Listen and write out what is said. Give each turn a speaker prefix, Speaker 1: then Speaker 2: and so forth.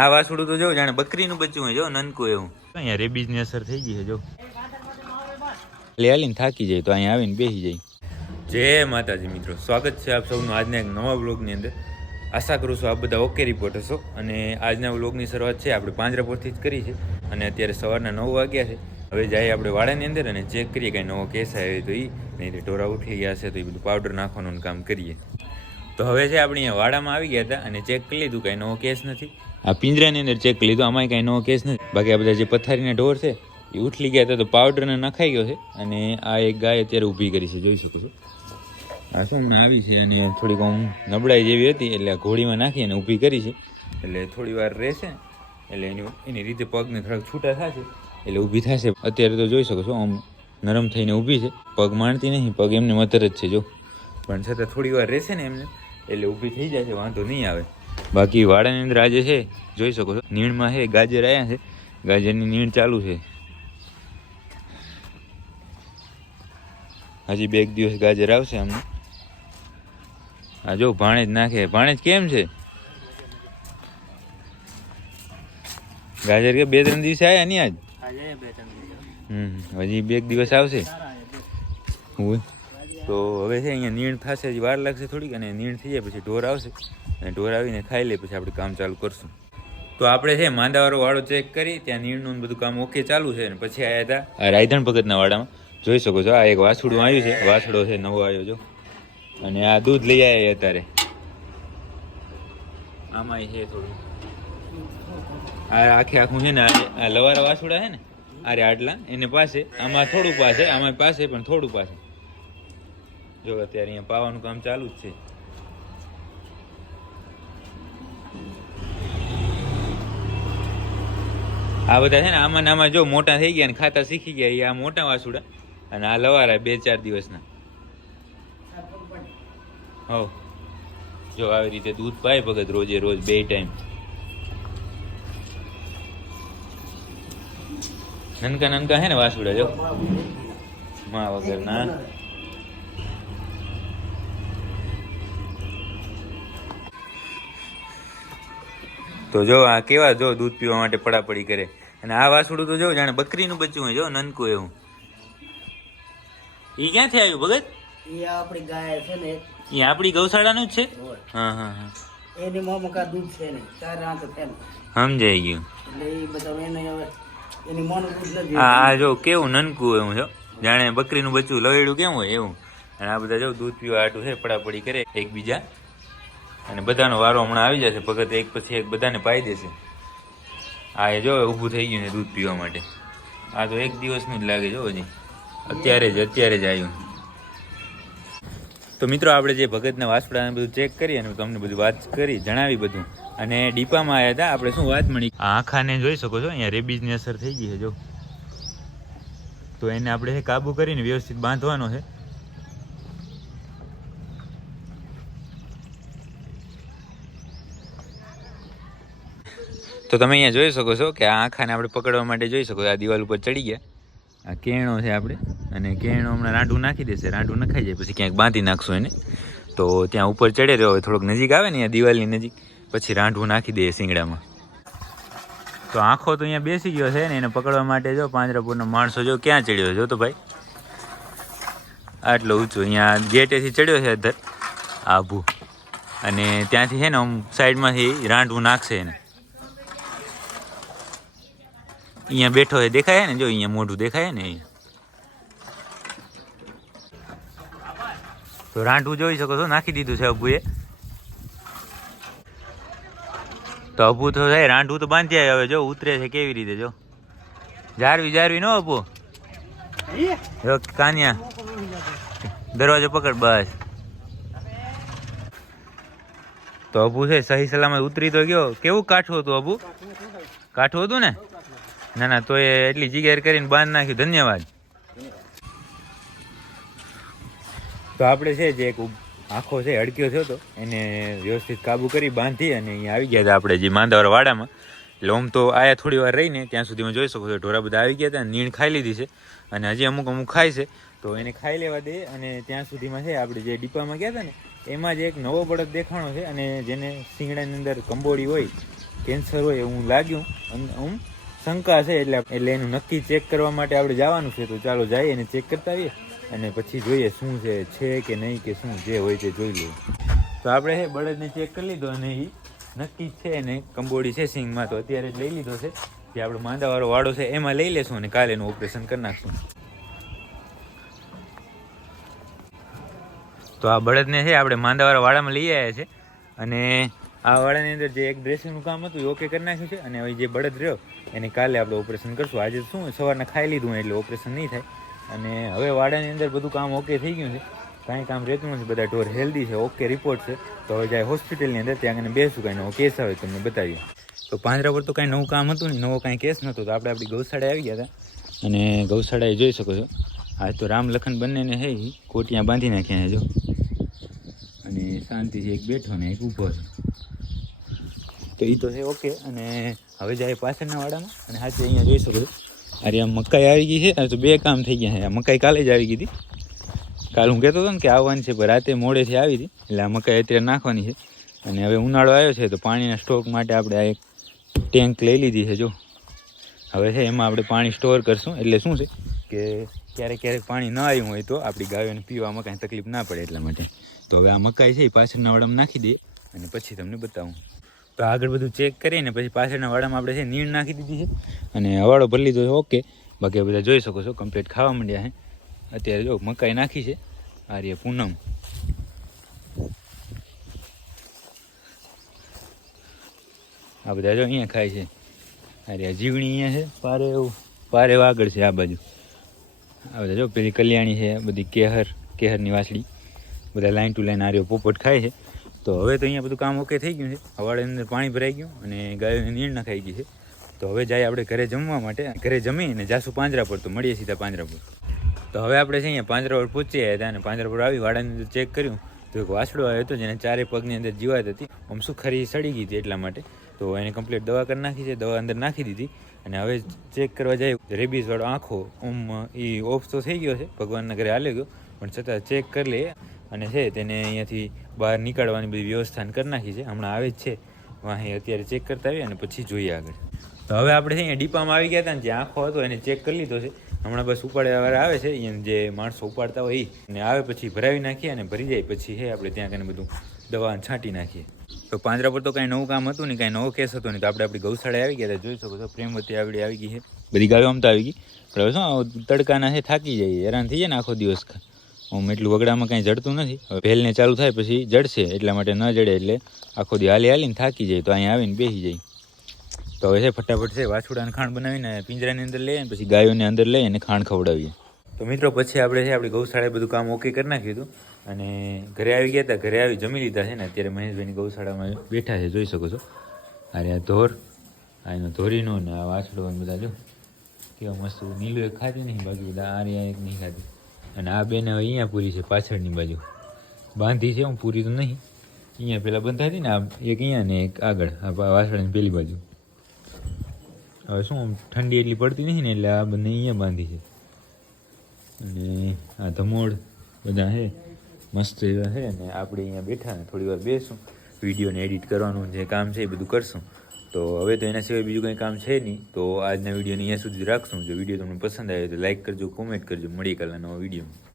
Speaker 1: આ વાસુડું તો જો જાણે બકરીનું બચ્ચું હોય જો નનકું એવું. અહીંયા રેબીજની અસર થઈ ગઈ છે જો. લે હાલીને થાકી જાય તો અહીંયા આવીને બેસી જાય. જય માતાજી મિત્રો સ્વાગત છે આપ સૌનું આજના એક નવા બ્લોગની અંદર. આશા કરું છું આપ બધા ઓકે રિપોર્ટ હશો. અને આજના બ્લોગની શરૂઆત છે આપણે પાંજરાપોરથી જ કરી છે. અને અત્યારે સવારના નવ વાગ્યા છે. હવે જાય આપણે વાડાની અંદર અને ચેક કરીએ કાંઈ નવો કેસ આવ્યો તો એ નહીં તો ઢોરા ઉઠી ગયા છે તો એ બધું પાવડર નાખવાનું કામ કરીએ. તો હવે છે આપણે અહીંયા વાડામાં આવી ગયા હતા અને ચેક કરી લીધું કાંઈ નવો કેસ નથી. આ પિંજરાની અંદર ચેક લીધો. આમાંય કાંઈ નવો કેસ નથી. બાકી આ બધા જે પથારીના ઢોર છે, એ ઉઠલી ગયા હતા તો પાવડરને નખાઈ ગયો છે. અને આ એક ગાય અત્યારે ઊભી કરી છે, જોઈ શકું છું. આ શું આવી છે અને થોડીક આમ નબળાઈ જેવી હતી, એટલે આ ઘોડીમાં નાખી અને ઊભી કરી છે. એટલે થોડી વાર રહેશે, એટલે એની એની રીતે પગને થોડાક છૂટા થશે, એટલે ઊભી થશે. અત્યારે તો જોઈ શકો છો, આમ નરમ થઈને ઊભી છે. પગ માણતી નહીં, પગ એમને મતર જ છે, જો. પણ છતાં થોડી વાર રહેશે ને એમને, એટલે ઊભી થઈ જશે વાંધો નહીં આવે. બાકી વાડાની અંદર આજે છે જોઈ શકો છો નીણમાં છે ગાજર આવ્યા છે ગાજરની નીણ ચાલુ છે. હજી બે દિવસ ગાજર આવશે અમને આ જો ભાણેજ નાખે ભાણેજ કેમ છે? ગાજર કે બે ત્રણ દિવસે આવ્યા નહીં આજ? હમ હજી બે દિવસ આવશે. તો હવે છે અહીંયા નીણ થશે હજી વાર લાગશે થોડીક અને નીણ થઈ જાય પછી ઢોર આવશે. અને ઢોર આવીને ખાઈ લે, પછી આપણે કામ ચાલુ કરશું. તો આપણે છે, માંદાવાળો વાળો ચેક કરી, ત્યાં નીણનું બધું કામ ઓકે ચાલુ છે, અને પછી આવ્યા હતા રાયધણ ભગતના વાડામાં. જોઈ શકો છો, આ એક વાછડું આવ્યું છે, વાછડો છે, નવો આવ્યો જો. અને આ દૂધ લઈ આવ્યા અત્યારે. આમાં છે થોડું. આ આખે આખું છે ને, આ લવારા વાછુડા છે ને અરે આટલા એને પાસે, આમાં થોડું પાસે આમાં પાસે, પણ થોડું પાસે. જો અત્યારે અહીંયા પાવાનું કામ ચાલુ જ છે. આ બધા છે ને આમાં આમાં જો મોટા થઈ ગયા ને ખાતા શીખી ગયા આ મોટા વાસુડા. અને આ લવારા બે ચાર દિવસના. હો. જો આવી રીતે દૂધ પાય ભગત રોજે રોજ બે ટાઈમ. નનકા નનકા હે ને વાસુડા, જો. માં વગર ના તો જો આ કેવા જો દૂધ પીવા માટે પડાપડી કરે. અને આ વાસુડું તો જો જાણે બકરીનું બચ્ચું હોય જો નનકું એવું. ઈ ક્યાંથી આવ્યું ભગત?
Speaker 2: એ આપણી ગાય છે ને
Speaker 1: ઈ આપણી ગૌશાળાનું જ છે? હા હા હા.
Speaker 2: એની મોમકા દૂધ છે ને ચાર રાત છે ને
Speaker 1: સમજાઈ ગયું.
Speaker 2: એટલે એ બધા એને હવે એની મોનું દૂધ નથી
Speaker 1: આ જો કેવું નનકું એવું જો? જાણે બકરીનું બચ્ચું લવેડું કેવું હોય એવું? અને આ બધા જો દૂધ પીવા આટું છે પડાપડી કરે એકબીજા. અને બધાનો વારો હમણાં આવી જશે. ભગત એક પછી એક બધાને પાઈ દેશે. આ એ જો ઊભું થઈ ગયું ને દૂધ પીવા માટે. આ તો એક દિવસનું જ લાગે જો હજી. અત્યારે જ અત્યારે જ આવ્યું. તો મિત્રો, આપણે જે ભગતના વાસપડાને બધું ચેક કરી અને તમને બધું વાત કરી, જણાવી બધું. અને ડીપામાં આવ્યા હતા, આપણે શું વાત મળી? આખાને જોઈ શકો છો, અહીંયા રેબીજની અસર થઈ ગઈ છે, જો. તો એને આપણે કાબુ કરીને વ્યવસ્થિત બાંધવાનો છે. તો તમે અહીંયા જોઈ શકો છો કે આ આખાને આપણે પકડવા માટે જોઈ શકો આ દિવાલ ઉપર ચડી ગયા. આ કેણો છે આપણે. અને કેણો હમણાં રાંડું નાખી દેશે. રાંડું નખાઈ જાય. પછી ક્યાંક બાંધી નાખશું એને. તો ત્યાં ઉપર ચડે રહ્યો. હોય થોડોક નજીક આવે ને અહીંયા દિવાલની નજીક. પછી રાંઢું નાખી દઈએ શિંગડામાં. તો આંખો તો અહીંયા બેસી ગયો છે ને એને પકડવા માટે જો પાંજરાપુરનો માણસો જો ક્યાં ચડ્યો જો તો ભાઈ. આટલો ઊંચો. અહીંયા ગેટેથી ચડ્યો છે અધર. આભું અને ત્યાંથી છે ને આમ સાઈડમાંથી રાંઢું નાખશે એને. અહીંયા બેઠો એ દેખાય ને, જો અહીંયા મોઢું દેખાય ને તો રાંઢું જોઈ શકો છો, નાખી દીધું છે અબુએ તો અબુ તો થાય રાંઢું તો બાંધી હવે જો ઉતરે છે કેવી રીતે, જો. જારવી જારવી નો અબુ જો કાન્યા, દરવાજો પકડ, બસ. તો અબુ છે, સહી સલામત ઉતરી તો ગયો. કેવું કાઠું હતું અબુ કાઠું હતું ને? ના ના, તો એ એટલી જીગેર કરીને બાંધ નાખ્યું. ધન્યવાદ. તો આપણે છે જે એક આખો છે અડક્યો થયો હતો એને વ્યવસ્થિત કાબુ કરી બાંધી અને અહીંયા આવી ગયા હતા આપણે જે માંદાવર વાડામાં. લોમ તો આયા થોડી વાર રહીને ત્યાં સુધીમાં જોઈ શકો છો, ઢોરા બધા આવી ગયા હતા નીણ ખાઈ લીધી છે. અને હજી અમુક અમુક ખાય છે, તો એને ખાઈ લેવા દે અને ત્યાં સુધીમાં છે આપણે જે ડીપામાં ગયા હતા ને, એમાં જ એક નવો બળદ દેખાણો છે અને જેને શિંગડાની અંદર કંબોડી હોય, કેન્સર હોય એવું લાગ્યું. અને હું શંકા છે એટલે એટલે એનું નક્કી ચેક કરવા માટે આપણે જવાનું છે. તો ચાલો જઈએ અને ચેક કરતા આવીએ અને પછી જોઈએ શું છે છે કે નહીં કે શું જે હોય તે જોઈ લઈએ. તો આપણે હે બળદને ચેક કરી લીધો અને એ નક્કી છે ને કંબોડી છે સિંગમાં. તો અત્યારે જ લઈ લીધો છે. જે આપણો માંદાવાળો વાળો છે એમાં લઈ લેશું અને કાલે એનું ઓપરેશન કરી નાખશું. તો આ બળદને છે આપણે માંદાવાળા વાળામાં લઈ આવ્યા છે. અને આ વાળાની અંદર જે એક ડ્રેસિંગનું કામ હતું એ ઓકે કરી નાખ્યું છે. અને હવે જે બળદ રહ્યો એને કાલે આપણે ઓપરેશન કરશું. આજે શું સવારના ખાઈ લીધું એટલે ઓપરેશન નહીં થાય. અને હવે વાડાની અંદર બધું કામ ઓકે થઈ ગયું છે. કાંઈ કામ રહેતું નથી, બધા ઢોર હેલ્ધી છે ઓકે રિપોર્ટ છે. તો હવે જાય હોસ્પિટલની અંદર, ત્યાં આગળ બેસું, કાંઈ નવો કેસ આવે તમને બતાવીએ. તો પાંજરા પર તો કાંઈ નવું કામ હતું નહીં, નવો કાંઈ કેસ નહોતો. તો આપણે આપણી ગૌશાળાએ આવી ગયા હતા. અને ગૌશાળાએ જોઈ શકો છો આજ તો રામ લખન બંનેને હે કોટિયા બાંધી નાખ્યા જો. અને શાંતિથી એક બેઠો ને એક ઊભો છે. તો એ તો છે ઓકે અને હવે જાય પાછળના વાડામાં અને હાથે અહીંયા જોઈ શકો અરે, આ મકાઈ આવી ગઈ છે. અને તો બે કામ થઈ ગયા છે. મકાઈ કાલે જ આવી ગઈ હતી. કાલ હું કહેતો હતો ને કે આવવાની છે, પણ રાતે મોડેથી આવી હતી. એટલે આ મકાઈ અત્યારે નાખવાની છે. અને હવે ઉનાળો આવ્યો છે, તો પાણીના સ્ટોક માટે આપણે આ એક ટેન્ક લઈ લીધી છે, જો. હવે છે, એમાં આપણે પાણી સ્ટોર કરશું. એટલે શું છે કે ક્યારેક ક્યારેક પાણી ન આવ્યું હોય તો આપણી ગાયોને પીવામાં કાંઈ તકલીફ ના પડે એટલા માટે. તો હવે આ મકાઈ છે, એ પાછળના વાડામાં નાખી દઈએ અને પછી તમને બતાવું. તો આગળ બધું ચેક કરીને પછી પાછળના વાડામાં આપણે છે નીણ નાખી દીધી છે. અને હવાડો ભરી લીધો છે ઓકે બાકી બધા જોઈ શકો છો કમ્પ્લીટ ખાવા માંડ્યા છે. અત્યારે જો મકાઈ નાખી છે, આર્ય પૂનમ. આ બધા જો અહીંયા ખાય છે. અરે જીવણી અહીંયા છે, પારે એવું, પારે આગળ છે આ બાજુ. આ બધા જો પેલી કલ્યાણી છે બધી કેહર, કેહરની વાસળી બધા લાઈન ટુ લાઈન આર્યો પોપટ ખાય છે. તો હવે તો અહીંયા બધું કામ ઓકે થઈ ગયું છે. હવાડે અંદર પાણી ભરાઈ ગયું અને ગાયોને નીણ નખાઈ ગઈ છે. તો હવે જાય આપણે ઘરે જમવા માટે. ઘરે જમી અને જાસુ પાંજરા પર તો મળીએ સીધા પાંજરા પર તો હવે આપણે છે અહીંયા પાંજરા પર પહોંચી હતા અને પાંજરા પર આવી વાડાની અંદર ચેક કર્યું. તો એક વાસડો આવ્યો હતો જેને ચારે પગની અંદર જીવાત હતી. આમ શું ખરી સડી ગઈ હતી એટલા માટે. તો એને કમ્પ્લીટ દવા કરી નાખી છે. દવા અંદર નાખી દીધી. અને હવે ચેક કરવા જાય. રેબીઝવાળો આંખો ઓમ એ ઓફ તો થઈ ગયો છે. ભગવાનના ઘરે હાલ્યો ગયો. પણ છતાં ચેક કરી લે અને છે તેને અહીંયાથી બહાર નીકાળવાની બધી વ્યવસ્થા કરી નાખી છે. હમણાં આવે જ છે. વાહી અત્યારે ચેક કરતા આવીએ અને પછી જોઈએ આગળ. તો હવે આપણે અહીંયા ડીપામાં આવી ગયા હતા ને જે આંખો હતો એને ચેક કરી લીધો છે. હમણાં બસ ઉપાડ્યા વાળા આવે છે. અહીંયા જે માણસો ઉપાડતા હોય એ અને આવે પછી ભરાવી નાખીએ અને ભરી જાય. પછી હે આપણે ત્યાં કને બધું દવા છાંટી નાખીએ. તો પાંજરા પર તો કાંઈ નવું કામ હતું નહીં, કાંઈ નવો કેસ હતો નહીં. તો આપણે આપણી ગૌશાળા આવી ગયા જોઈ શકો છો, પ્રેમવતી આવડી આવી ગઈ છે. બધી ગાયો આમ તો આવી ગઈ. પણ હવે શું તડકાના છે, થાકી જઈએ. હેરાન થઈ જાય ને આખો દિવસ. આમ એટલું વગડામાં કાંઈ જડતું નથી. હવે પહેલને ચાલુ થાય પછી જડશે, એટલા માટે ન જડે એટલે આખો દી હાલી હાલીને થાકી જાય, તો અહીંયા આવીને બેસી જાય. તો હવે છે ફટાફટ છે વાછુડાને ખાણ બનાવીને પિંજરાની અંદર લઈએ પછી ગાયોને અંદર લઈ અને ખાણ ખવડાવીએ. તો મિત્રો પછી આપણે છે આપણી ગૌશાળાએ બધું કામ ઓકે કરી નાખ્યું હતું. અને ઘરે આવી ગયા હતા, ઘરે આવી જમી લીધા છે ને, અત્યારે મહેશભાઈની ગૌશાળામાં બેઠા છે, જોઈ શકો છો. અરે આ ધોર, આ એનો ધોરીનો ને આ વાછડો બધા જો. કેવા મસ્ત, નીલું એક ખાધી નહીં, બાકી બધા આ એક નહીં ખાધી. અને આ બેન હવે અહીંયા પૂરી છે, પાછળની બાજુ. બાંધી છે, હું પૂરી તો નહીં. અહીંયા પેલા બંધાતી ને, આ એક અહીંયા ને એક આગળ, આ વાસળની પેલી બાજુ. હવે શું ઠંડી એટલી પડતી નહીં ને, એટલે આ બંને અહીંયા બાંધી છે. અને આ ધમોડ બધા છે મસ્ત એવા છે અને આપણે અહીંયા બેઠા ને થોડી વાર બેસું, વિડીયોને એડિટ કરવાનું જે કામ છે એ બધું કરશું. તો હવે તો એના સિવાય બીજું કંઈ કામ છે નહીં. તો આજના વિડીયોને અહીંયા સુધી રાખશું. જો વીડિયો તમને પસંદ આવે તો લાઇક કરજો, કોમેન્ટ કરજો. મળી કાલના નવા વીડિયો